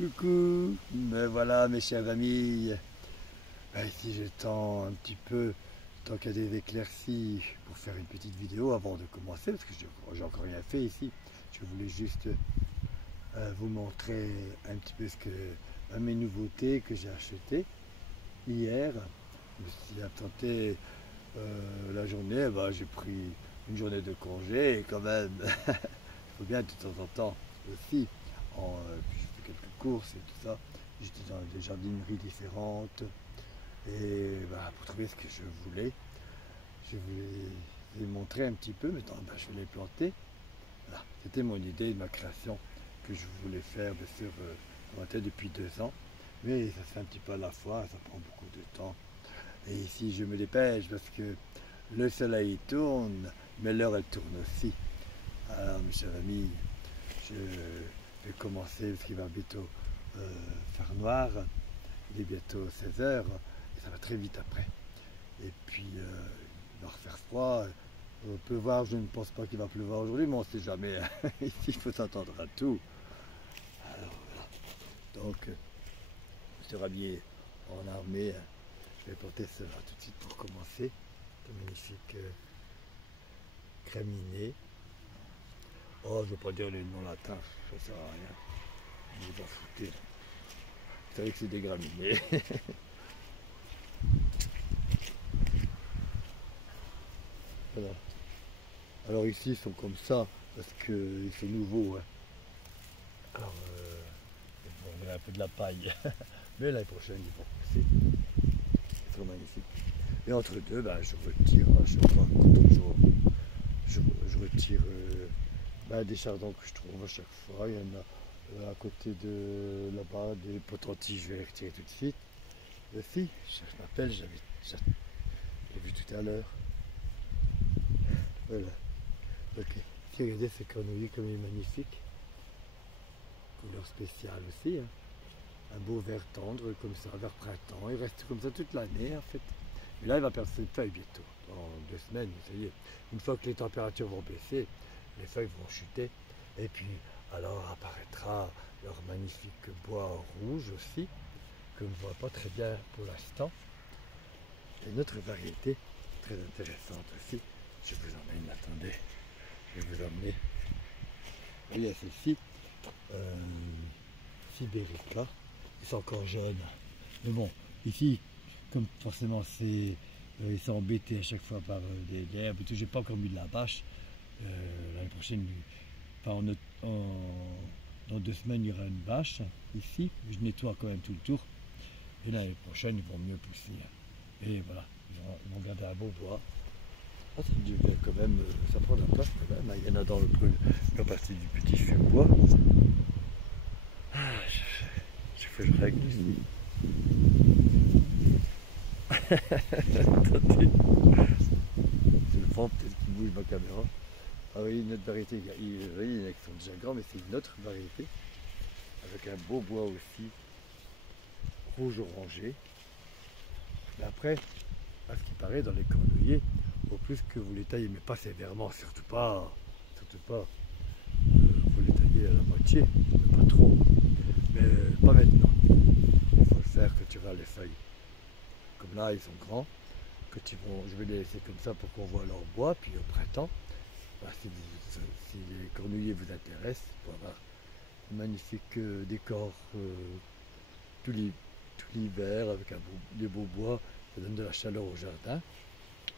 Coucou, me voilà mes chers amis. Ici j'ai le temps un petit peu, tant qu'il y a des éclaircies, pour faire une petite vidéo avant de commencer, parce que j'ai encore rien fait ici. Je voulais juste vous montrer un petit peu mes nouveautés que j'ai achetées hier. Je me suis absenté la journée, j'ai pris une journée de congé et quand même, il faut bien de temps en temps aussi. Puis j'ai fait quelques courses et tout ça. J'étais dans des jardineries différentes et pour trouver ce que je voulais les montrer un petit peu. Maintenant, je vais les planter. Voilà. C'était mon idée, ma création que je voulais faire bien sûr dans ma tête depuis 2 ans. Mais ça se fait un petit peu à la fois, ça prend beaucoup de temps. Et ici, je me dépêche parce que le soleil tourne, mais l'heure elle tourne aussi. Alors, mes chers amis, je vais commencer parce qu'il va bientôt faire noir. Il est bientôt 16 h et ça va très vite après. Et puis, il va refaire froid. On peut voir, je ne pense pas qu'il va pleuvoir aujourd'hui, mais on ne sait jamais. Ici, il faut s'attendre à tout. Alors voilà. Donc, je suis rhabillé en armée. Je vais porter cela tout de suite pour commencer. Ce magnifique créminé. Oh, je ne vais pas dire les noms latins, ça ne sert à rien. Je vais pas foutre. Vous savez que c'est des graminées. Voilà. Alors ici, ils sont comme ça, parce qu'ils sont nouveaux. Hein. Alors, bon, il y a un peu de la paille. Mais l'année prochaine, ils vont pousser. Ils sont magnifiques. Et entre deux, je retire à chaque fois, je retire des chardons que je trouve à chaque fois. Il y en a à côté de là-bas, des potentiels, je vais les retirer tout de suite. Et si, je m'appelle, j'ai vu tout à l'heure. Voilà. Ok. Si regardez ce cornouiller comme il est magnifique. Couleur spéciale aussi. Hein. Un beau vert tendre comme ça, vers printemps. Il reste comme ça toute l'année en fait. Mais là il va perdre ses feuilles bientôt. Dans 2 semaines, ça y est. Une fois que les températures vont baisser, les feuilles vont chuter. Et puis alors apparaîtra leur magnifique bois rouge aussi, que je ne vois pas très bien pour l'instant. Et notre variété, très intéressante aussi. Je vous emmène, attendez, je vais vous emmener. Il y a celle-ci, Sibérica, ils sont encore jeunes. Mais bon, ici, comme forcément ils sont embêtés à chaque fois par des herbes et tout, j'ai pas encore mis de la bâche. L'année prochaine, enfin, dans 2 semaines, il y aura une bâche ici. Je nettoie quand même tout le tour. Et l'année prochaine, ils vont mieux pousser. Et voilà, ils vont garder un beau bois. Ah, ça devient quand même, ça prend de la place quand même. Il y en a dans la partie du petit feu-bois. Je fais le règle ici. Attendez. C'est le vent peut-être qui bouge ma caméra. Ah oui, une autre variété. Il y en a qui sont déjà grands, mais c'est une autre variété. Avec un beau bois aussi. Rouge orangé. Mais après, à ce qui paraît dans les cornouillers, au plus que vous les taillez, mais pas sévèrement, surtout pas. Vous les taillez à la moitié, mais pas trop. Mais pas maintenant. Il faut le faire quand tu verras les feuilles. Comme là, ils sont grands. Je vais les laisser comme ça pour qu'on voit leur bois, puis au printemps, si les cornouillers vous intéressent, pour avoir un magnifique décor tout l'hiver avec des beaux bois, ça donne de la chaleur au jardin.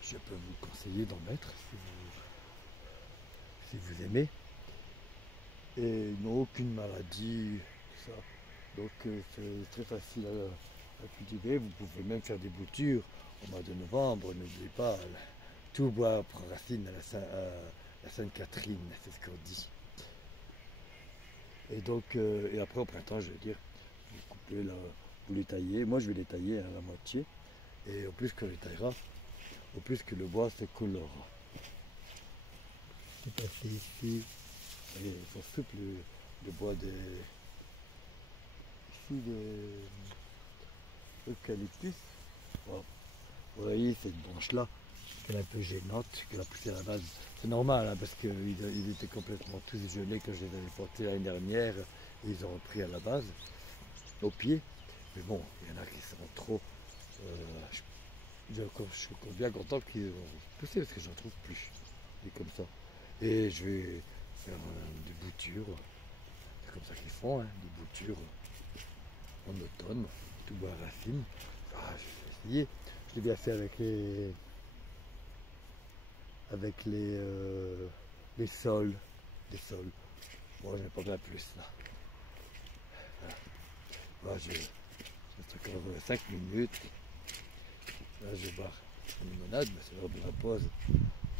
Je peux vous conseiller d'en mettre si vous aimez. Et ils n'ont aucune maladie, tout ça. Donc c'est très facile à cultiver. Vous pouvez même faire des boutures au mois de novembre. N'oubliez pas, tout bois prend racine à la Sainte-Catherine, c'est ce qu'on dit. Et donc, et après au printemps, je veux dire, vous coupez là, vous les taillez. Moi, je vais les tailler à la moitié. Et au plus que les taillera, au plus que le bois se colorera. C'est passé ici. Et ils sont souples, le bois ici l'eucalyptus. Bon, vous voyez cette branche-là, qui est un peu gênante, qu'elle a poussé à la base. C'est normal, hein, parce qu'ils étaient complètement tous gelés quand je les avais portés l'année dernière, et ils ont repris à la base. au pied. Mais bon, il y en a qui sont trop. Je suis encore bien content qu'ils vont pousser parce que j'en trouve plus. Et comme ça. Et je vais faire des boutures. C'est comme ça qu'ils font, hein, des boutures en automne, tout bois racine. Ah, je vais essayer. Je l'ai bien fait avec les sols. Les sols. Bon, je n'ai pas bien plus là. Voilà. Là, je reste encore 5 minutes. Là, je vais boire une limonade, mais c'est l'heure de la pause.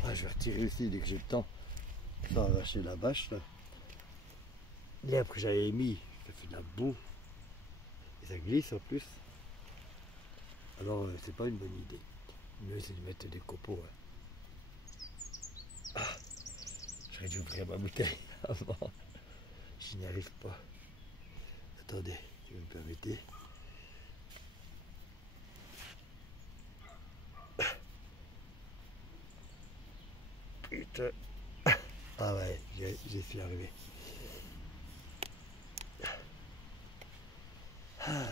Ah, je vais retirer aussi dès que j'ai le temps. Sans arracher la bâche là. L'herbe que j'avais mis, ça fait de la boue. Et ça glisse en plus. Alors, c'est pas une bonne idée. Le mieux, c'est de mettre des copeaux. Hein. Ah, j'aurais dû ouvrir ma bouteille avant. Je n'y arrive pas. Attendez, si vous me permettez. Putain. Ah ouais, j'y suis arrivé. Ah.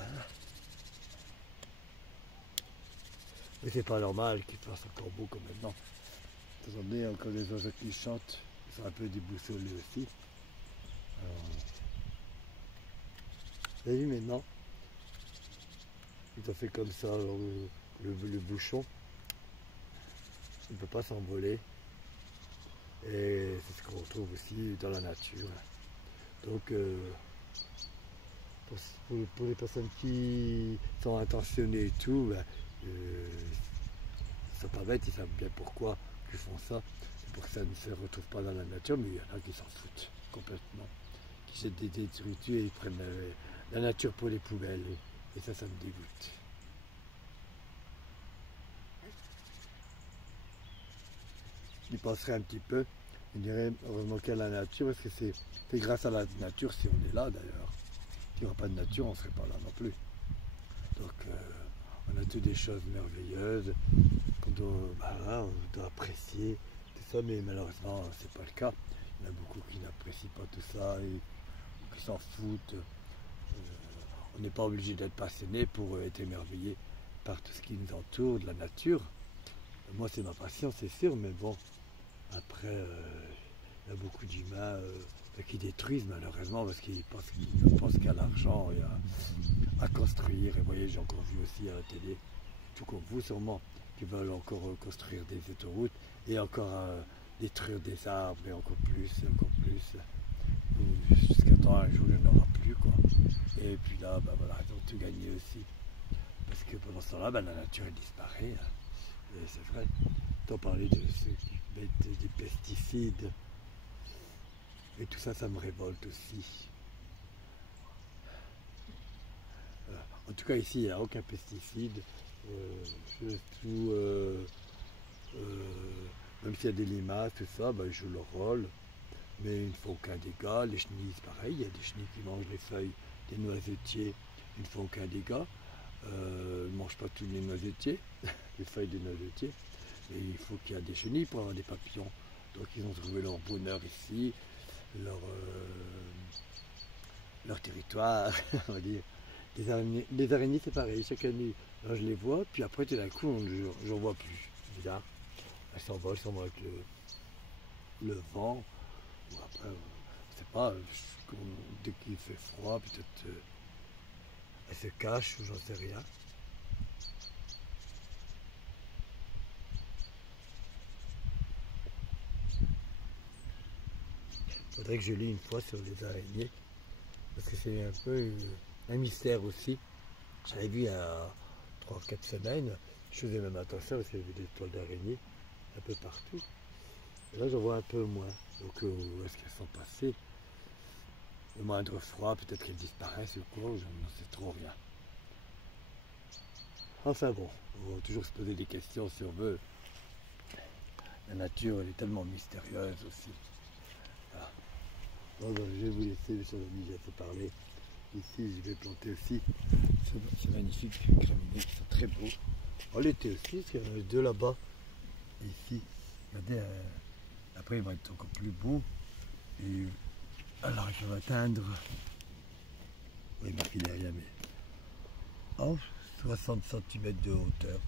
Mais c'est pas normal qu'il fasse encore beau comme maintenant. Attendez, encore les oiseaux qui chantent, ils sont un peu déboussolés aussi. Alors, vous avez vu maintenant, ils ont fait comme ça, alors le bouchon, il ne peut pas s'envoler. Et c'est ce qu'on retrouve aussi dans la nature. Donc, pour les personnes qui sont intentionnées et tout, ben, ils sont pas bêtes, ils savent bien pourquoi ils font ça. C'est pour que ça ne se retrouve pas dans la nature, mais il y en a qui s'en foutent complètement. Qui jettent des détritus et ils prennent la nature pour les poubelles. Et ça me dégoûte. Il penserait un petit peu, il dirait heureusement qu'il y a la nature, parce que c'est grâce à la nature si on est là d'ailleurs. S'il n'y aurait pas de nature, on ne serait pas là non plus. Donc on a toutes des choses merveilleuses qu'on on doit apprécier, tout ça, mais malheureusement c'est pas le cas. Il y en a beaucoup qui n'apprécient pas tout ça et qui s'en foutent. On n'est pas obligé d'être passionné pour être émerveillé par tout ce qui nous entoure, de la nature. Moi c'est ma passion, c'est sûr, mais bon. Après, il y a beaucoup d'humains qui détruisent malheureusement parce qu'ils ne pensent qu'à l'argent et à construire. Et vous voyez, j'ai encore vu aussi à la télé, tout comme vous sûrement, qui veulent encore construire des autoroutes et encore détruire des arbres et encore plus, jusqu'à temps un jour il n'y en aura plus quoi. Et puis là, ben voilà, ils ont tout gagné aussi. Parce que pendant ce temps-là, ben, la nature elle disparaît. Hein. Et c'est vrai. T'en parlais de ceux qui mettent des pesticides. Et tout ça, ça me révolte aussi. En tout cas, ici, il n'y a aucun pesticide. Même s'il y a des limaces, tout ça, ben, je le rôle. Mais il ne faut aucun dégât. Les chenilles, c'est pareil. Il y a des chenilles qui mangent les feuilles des noisetiers. Ils ne font aucun dégât. Ils ne mangent pas tous les noisetiers, les feuilles des noisetiers. Et il faut qu'il y ait des chenilles pour avoir des papillons. Donc ils ont trouvé leur bonheur ici, leur territoire, on va dire. Les araignées c'est pareil, chaque année, là, je les vois, puis après tout d'un coup, j'en vois plus. C'est bizarre. Elles s'envolent avec le vent. Ou après, je sais pas, dès qu'il fait froid, peut-être elles se cachent ou j'en sais rien. Il faudrait que je lis une fois sur les araignées, parce que c'est un peu un mystère aussi. J'avais vu il y a 3 ou 4 semaines, je faisais même attention parce qu'il y avait des toiles d'araignées un peu partout. Et là j'en vois un peu moins. Donc où est-ce qu'elles sont passées? Le moindre froid, peut-être qu'elles disparaissent ou quoi, je n'en sais trop rien. Enfin bon, on va toujours se poser des questions si on veut. La nature elle est tellement mystérieuse aussi. Voilà. Bon, ben, je vais vous laisser, mes chers amis, j'ai assez parlé. Ici, je vais planter aussi ces magnifiques graminées qui sont très beaux. En l'été aussi, parce qu'il y en a 2 là-bas. Ici, regardez, après ils vont être encore plus beaux. Et alors, ils peuvent atteindre. Oui, marqué derrière, mais Oh, 60 cm de hauteur.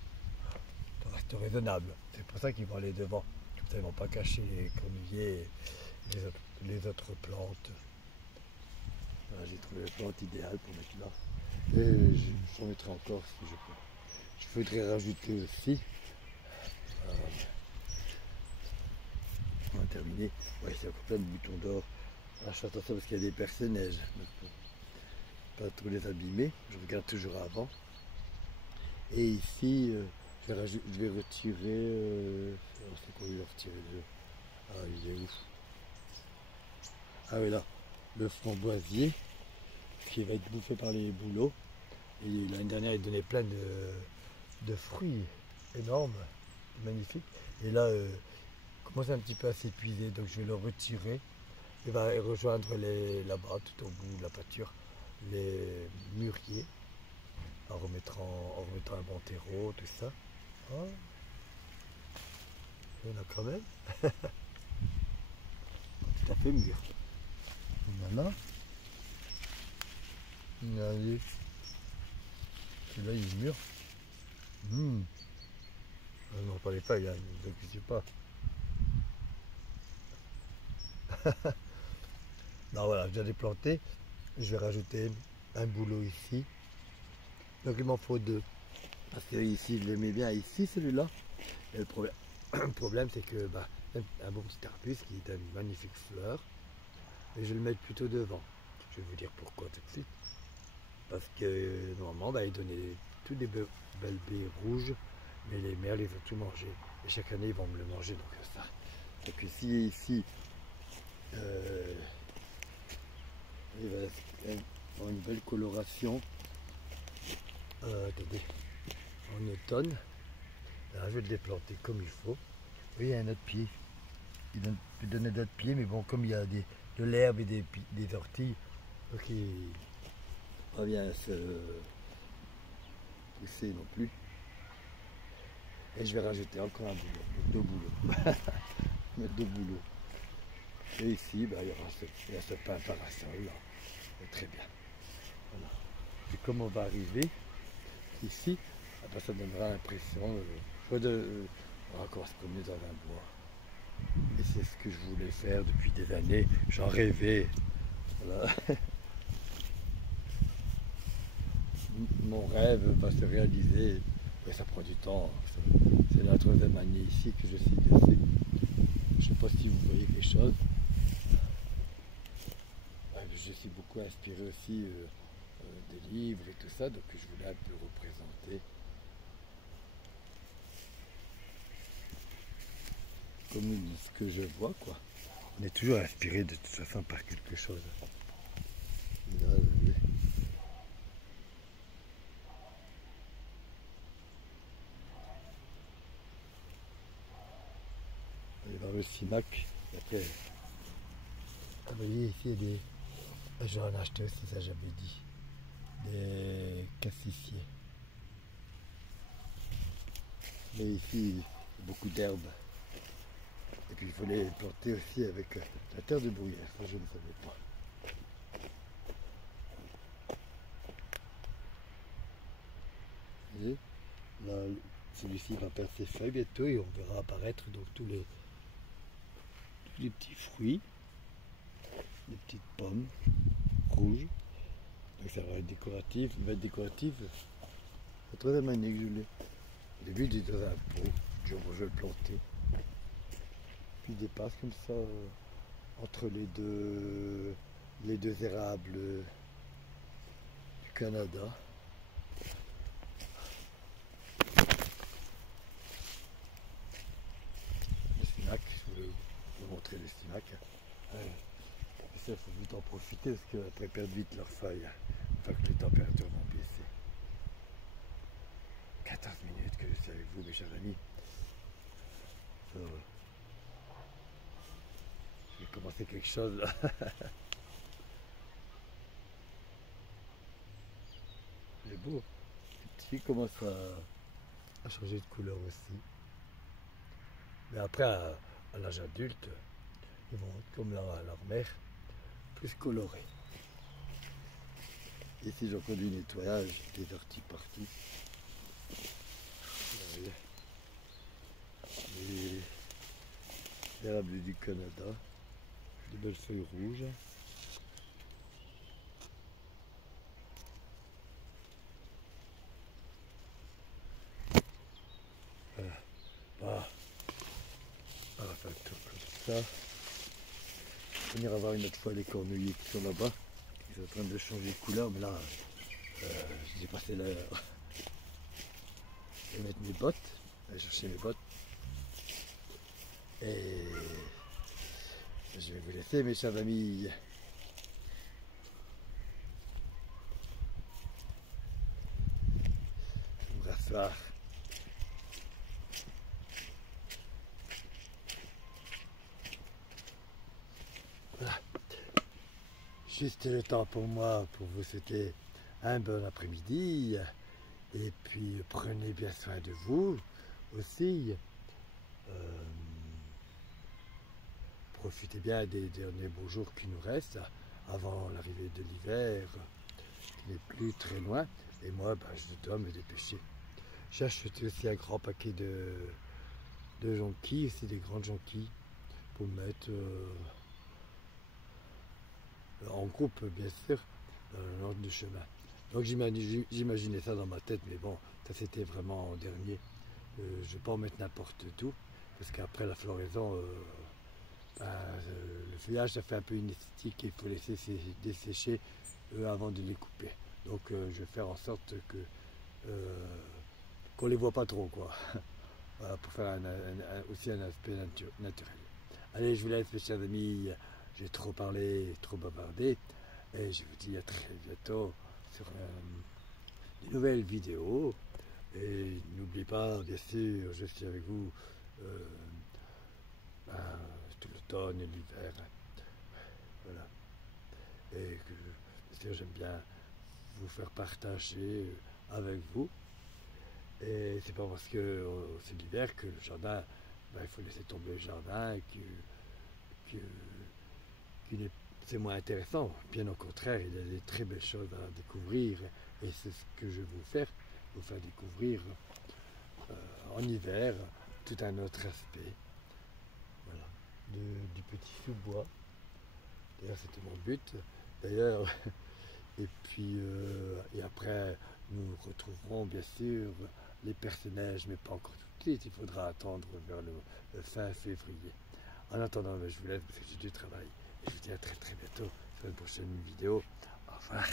Ça reste raisonnable. C'est pour ça qu'ils vont aller devant. Comme ça, ils ne vont pas cacher les cornuliers et les autres plantes. Voilà, j'ai trouvé la plante idéale pour mettre là. Et j'en mettrai encore si je peux. Je voudrais rajouter aussi. On va terminer. Ouais, c'est encore plein de boutons d'or. Je fais attention parce qu'il y a des personnages. Pas trop les abîmer. Je regarde toujours avant. Et ici, je vais retirer. C'est quoi, il va retirer le. Ah, il est où? Ah oui, là. Le framboisier qui va être bouffé par les bouleaux. Et l'année dernière, il donnait plein de fruits énormes, magnifiques. Et là, il commence un petit peu à s'épuiser, donc je vais le retirer. Il va rejoindre là-bas, tout au bout de la pâture, les mûriers, en remettant un bon terreau, tout ça. Oh, il y en a quand même. Tout à fait mûr. Voilà. Regardez. Celui-là, il est mûr. Non, pas les feuilles, hein, ne vous inquiétez pas. Non, voilà, je viens de planter. Je vais rajouter un bouleau ici. Donc il m'en faut deux. Parce que ici, je l'aimais bien ici, celui-là. Et le problème c'est que un bon petit arbuste qui donne une magnifique fleur. Et je vais le mettre plutôt devant. Je vais vous dire pourquoi tout de suite. Parce que normalement, il donnait toutes des belles baies rouges, mais les merles les ont tout mangé. Et chaque année, ils vont me le manger, donc ça. Donc ici, il va avoir une belle coloration. Attendez, en automne. Là, je vais le déplanter comme il faut. Oui, il y a un autre pied. Il peut donner d'autres pieds, mais bon, comme il y a de l'herbe et des orties, donc il ne va pas bien se pousser non plus. Et je vais rajouter encore un boulot, deux boulots. Mettre deux boulots. Et ici, il y aura ce pain parasol, là. Très bien. Voilà. Et comme on va arriver ici, ça donnera l'impression on va encore se promener dans un bois. Et c'est ce que je voulais faire depuis des années. J'en rêvais. Voilà. Mon rêve va se réaliser. Mais ça prend du temps. C'est la 3e année ici que je suis dessus. Je ne sais pas si vous voyez quelque chose. Je suis beaucoup inspiré aussi des livres et tout ça, donc je voulais un peu représenter. Comme ce que je vois, quoi. On est toujours inspiré de toute façon par quelque chose. Là, on va aller voir le Cimac. Après, vous voyez ici, il y a des. J'en ai acheté aussi, ça j'avais dit. Des cassissiers. Mais ici, il y a beaucoup d'herbes. Et puis il faut les planter aussi avec la terre de bruyère, ça je ne savais pas. Vous voyez, là, celui-ci va perdre ses feuilles bientôt et on verra apparaître donc tous les petits fruits, les petites pommes rouges. Donc ça va être décoratif, il va être décoratif. C'est très magnifique que je l'ai. Au début il était dans un pot, je vais le planter. Puis il dépasse comme ça entre les deux érables du Canada. Le Cimac, je voulais vous montrer le Cimac. Ça, il faut vite en profiter parce qu'après ils perdent vite leurs feuilles, une fois que les températures vont baisser. 14 minutes que je suis avec vous, mes chers amis. Je vais commencer quelque chose là. Il est beau. Les petits commencent à changer de couleur aussi. Mais après, à l'âge adulte, ils vont être comme leur mère, plus colorés. Ici j'ai encore du nettoyage, des orties partout. Les érables du Canada, des belles feuilles rouges. Voilà. Voilà. On va faire le tour comme ça. On ira voir une autre fois les cornouillers qui sont là-bas. Ils sont en train de changer de couleur, mais là, j'ai passé l'heure. Je vais mettre mes bottes, aller chercher mes bottes. Et je vais vous laisser, mes chers amis. Je vais me rasseoir. Voilà. Juste le temps pour moi, pour vous souhaiter un bon après-midi. Et puis prenez bien soin de vous aussi. Profitez bien des derniers beaux jours qui nous restent avant l'arrivée de l'hiver qui n'est plus très loin. Et moi, je dois me dépêcher. J'ai acheté aussi un grand paquet de jonquilles, aussi des grandes jonquilles pour mettre en groupe, bien sûr, dans le long du chemin. Donc j'imaginais ça dans ma tête, mais bon, ça c'était vraiment en dernier. Je ne vais pas en mettre n'importe où, parce qu'après la floraison, le feuillage ça fait un peu inesthétique et il faut laisser dessécher avant de les couper. Donc je vais faire en sorte que qu'on les voit pas trop, quoi. Voilà, pour faire aussi un aspect naturel. Allez, je vous laisse, mes chers amis. J'ai trop parlé, trop bavardé. Et je vous dis à très bientôt sur une nouvelle vidéo. Et n'oubliez pas, bien sûr, je suis avec vous tout l'automne et l'hiver. Voilà. Et que, bien sûr, j'aime bien vous faire partager avec vous. Et c'est pas parce que c'est l'hiver que le jardin, il faut laisser tomber le jardin, c'est moins intéressant. Bien au contraire, il y a des très belles choses à découvrir. Et c'est ce que je vais vous faire découvrir en hiver tout un autre aspect. Voilà. Du petit sous-bois. D'ailleurs, c'était mon but. D'ailleurs, et puis, et après, nous retrouverons bien sûr les personnages, mais pas encore tout de suite. Il faudra attendre vers le fin février. En attendant, je vous laisse parce que j'ai du travail. Et je vous dis à très très bientôt sur une prochaine vidéo. Au revoir.